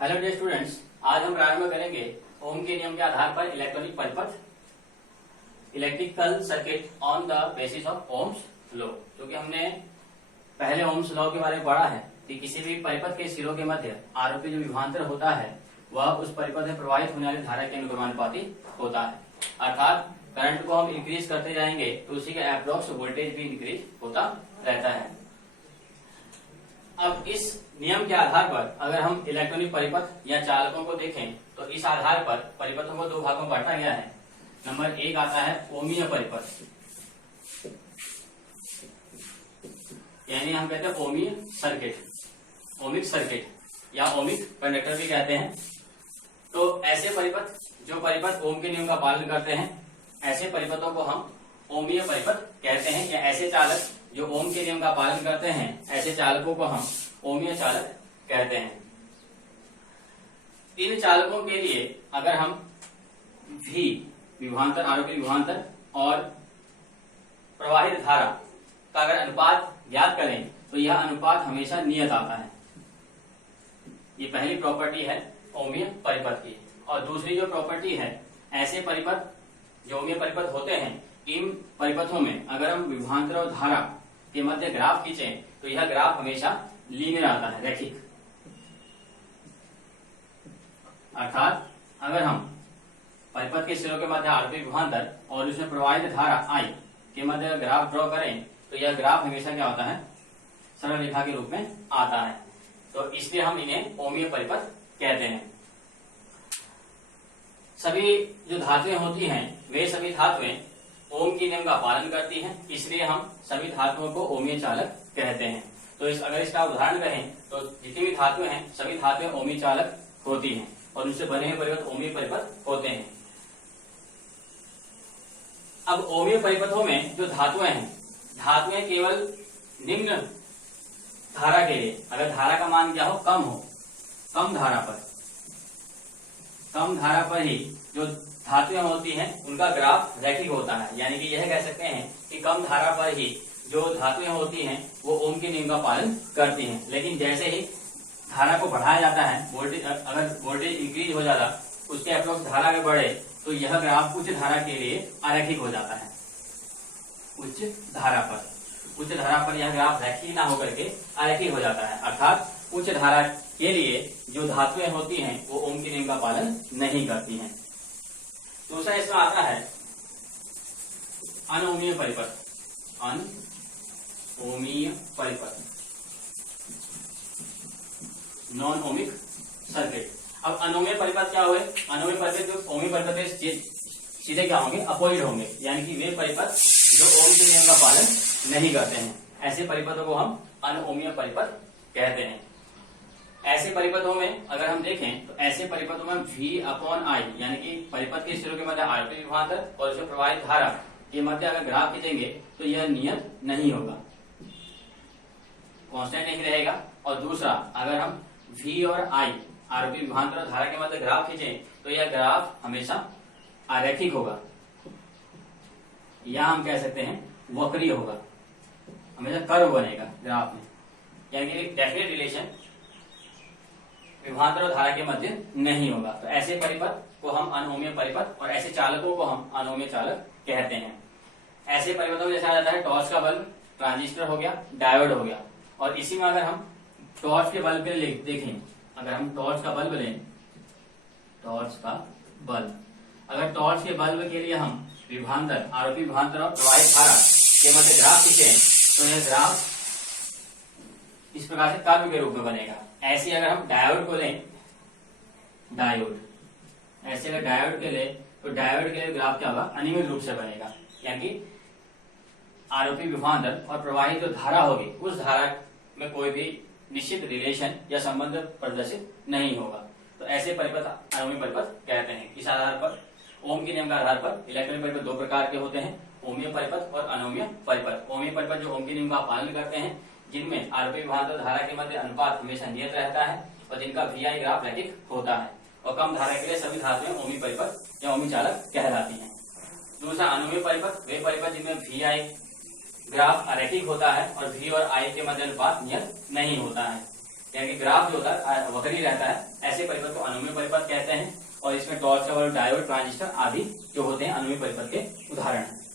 Hello dear students, आज हम प्रारंभ करेंगे ओम के नियम के आधार पर इलेक्ट्रॉनिक परिपथ electrical circuit on the basis of Ohm's law. क्योंकि हमने पहले ओम्स लॉ के बारे में पढ़ा है कि किसी भी परिपथ के सिरों के मध्य आरोपी जो विभवांतर होता है वह उस परिपथ में प्रवाहित होने वाली धारा के अनुक्रमानुपाती होता है। अर्थात करंट को हम इंक्रीज करते जाएंगे तो उसी का अप्रोक्स वोल्टेज भी इंक्रीज होता रहता है। अब इस नियम के आधार पर अगर हम इलेक्ट्रॉनिक परिपथ या चालकों को देखें तो इस आधार पर परिपथों को दो भागों में बांटा गया है। नंबर एक आता है ओमीय परिपथ, यानी हम कहते हैं ओमीय सर्किट, ओमिक सर्किट या ओमिक कंडक्टर भी कहते हैं। तो ऐसे परिपथ जो परिपथ ओम के नियम का पालन करते हैं, ऐसे परिपथों को हम ओमीय परिपथ कहते हैं। या ऐसे चालक जो ओम के नियम का पालन करते हैं, ऐसे चालकों को हम ओमीय चालक कहते हैं। इन चालकों के लिए अगर हम V विभवांतर, आरोपी विभवांतर और प्रवाहित धारा का अगर अनुपात ज्ञात करें तो यह अनुपात हमेशा नियत आता है। ये पहली प्रॉपर्टी है ओमीय परिपथ की। और दूसरी जो प्रॉपर्टी है, ऐसे परिपथ जो ओमीय परिपथ होते हैं, इन परिपथों में अगर हम विभवांतर और धारा के मध्य ग्राफ खींचें तो यह ग्राफ हमेशा लीनियर आता है, रैखिक। अर्थात अगर हम परिपथ के सिरों के मध्य आरोपी विभवांतर और उसमें प्रवाहित धारा I के मध्य ग्राफ ड्रॉ करें तो यह ग्राफ हमेशा क्या होता है, सरल रेखा के रूप में आता है। तो इसलिए हम इन्हें ओमीय परिपथ कहते हैं। सभी जो धातुएं होती हैं वे सभी धातुएं ओम के नियम का पालन करती हैं, इसलिए हम सभी धातुओं को ओमीय चालक कहते हैं। तो अगर इसका उदाहरण कहें तो जितनी भी धातुएं हैं सभी धातुएं ओमीय चालक होती हैं और उनसे बने हुए परिपथ ओमीय परिपथ होते हैं। अब ओमीय परिपथों में जो धातुएं हैं, धातुएं केवल निम्न धारा के लिए, अगर धारा का मान क्या हो, कम हो, कम धारा पर ही जो धातुएं होती हैं उनका ग्राफ रैखिक होता है। यानी कि यह कह सकते हैं कि कम धारा पर ही जो धातुएं होती हैं वो ओम के नियम का पालन करती हैं। लेकिन जैसे ही धारा को बढ़ाया जाता है, वोल्टेज अगर वोल्टेज इंक्रीज हो जाता, उसके अप्रोक्स धारा में बढ़े तो यह ग्राफ उच्च धारा के लिए अरैखिक हो जाता है। उच्च धारा पर यह ग्राफ रैखिक ना होकर के अरैखिक हो जाता है। अर्थात उच्च धारा के लिए जो धातुएं होती हैं वो ओम के नियम का पालन नहीं करती हैं। दूसरा इसमें आता है अनओमीय परिपथ, अनओमीय परिपथ, नॉन ओमिक सर्किट। अब अनोमीय परिपथ क्या हुए, अनोमीय परिपथ जो ओमीय परिपथ सीधे क्या होंगे, अपोजिट होंगे। यानी कि वे परिपथ जो ओम के नियम का पालन नहीं करते हैं, ऐसे परिपथों को हम अनओमीय परिपथ कहते हैं। ऐसे परिपथों में अगर हम देखें तो ऐसे परिपथों में V/I यानी कि परिपथ के सिरों के मध्य आरोपी विभवांतर और उसमें प्रवाहित धारा के मध्य अगर ग्राफ खींचेंगे तो यह नियत नहीं होगा, कांस्टेंट नहीं रहेगा। और दूसरा, अगर हम V और I आरोपी विभवांतर और धारा के मध्य ग्राफ खींचें तो यह ग्राफ हमेशा अरैखिक होगा, या हम कह सकते हैं वक्रीय होगा, हमेशा कर्व बनेगा ग्राफ में। यानी कि डेफिनेट रिलेशन विभवांतर और धारा के मध्य नहीं होगा। तो ऐसे परिपथ को हम अनओमीय परिपथ और ऐसे चालकों को हम अनओमीय चालक कहते हैं। ऐसे परिपथों में जैसे आ जाता है टॉर्च का बल्ब, ट्रांजिस्टर हो गया, डायोड हो गया। और इसी में अगर हम टॉर्च के बल्ब के लिए देखें, अगर हम टॉर्च का बल्ब लें, टॉर्च का बल्ब, अगर टॉर्च के बल्ब के लिए हम विभवांतर, आरोपी विभवांतर और प्रवाहित धारा के मध्य ग्राफ खींचे तो यह ग्राफ इस प्रकार से कर्व के रूप में बनेगा। ऐसे अगर हम डायोड को लें, डायोड, ऐसे अगर डायोड के लिए तो डायोड के लिए ग्राफ क्या होगा, अनियमित रूप से बनेगा। यानी आरोपी विभवांतर और प्रवाहित जो धारा होगी उस धारा में कोई भी निश्चित रिलेशन या संबंध प्रदर्शित नहीं होगा। तो ऐसे परिपथ अनओमीय परिपथ कहते हैं। इस आधार पर, ओम के नियम के आधार पर इलेक्ट्रॉनिक परिपथ दो प्रकार के होते हैं, ओमीय परिपथ और अनओमीय परिपथ। ओमीय परिपथ जो ओम के नियम का पालन करते हैं, जिनमें आरोपी विभवांतर धारा के मध्य अनुपात हमेशा नियत रहता है और जिनका VI ग्राफ रैखिक होता है। और कम धारा के लिए सभी धातुएं ओमीय परिपथ या ओमीय चालक कहलाती हैं। दूसरा अनओमीय परिपथ, वे परिपथ जिनमें VI ग्राफ अरैखिक होता है और V और I के मध्य अनुपात नियत नहीं होता है, यानी ग्राफ जो होता है वक्री रहता है, ऐसे परिपथ को अनुमेय परिपथ कहते हैं और इसमें टॉर्च का बल्ब, डायोड, ट्रांजिस्टर आदि जो होते हैं अनुमेय परिपथ के उदाहरण हैं।